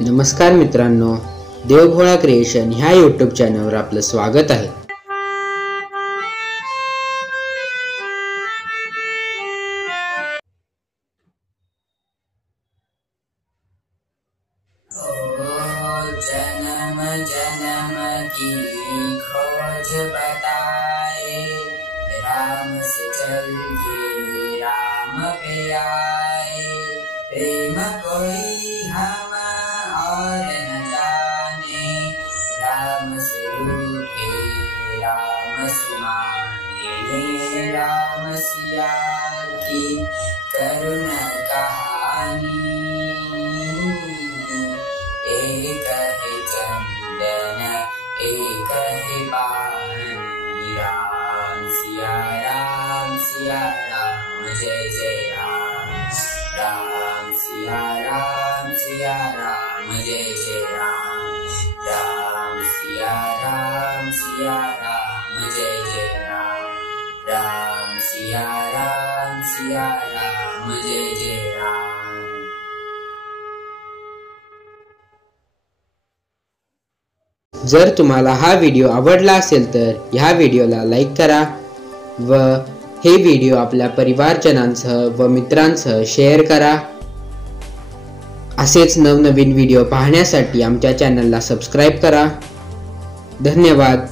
नमस्कार मित्रांनो, देवभोळा क्रिएशन ह्या यूट्यूब चॅनलवर आपलं स्वागत आहे। जन्म जन्म की खोज बताए, राम से चल के राम पे आए। प्रेम कोई हम और न जाने, राम से रूठे राम से माने। राम सिया की करुण कहानी, एक है चंदन एक है पानी। राम सिया राम जय जय राम। राम सिया राम जय जय राम। राम सिया राम जय जय राम। राम सिया राम जय जय राम। जर तुम्हाला हा व्हिडिओ आवडला असेल तर ह्या व्हिडिओला लाईक करा व हे व्हिडिओ आपल्या परिवारजनांसह व मित्रांसह शेअर करा। असेच नवनवीन व्हिडिओ पाहण्यासाठी आमच्या चॅनलला सबस्क्राइब करा। धन्यवाद।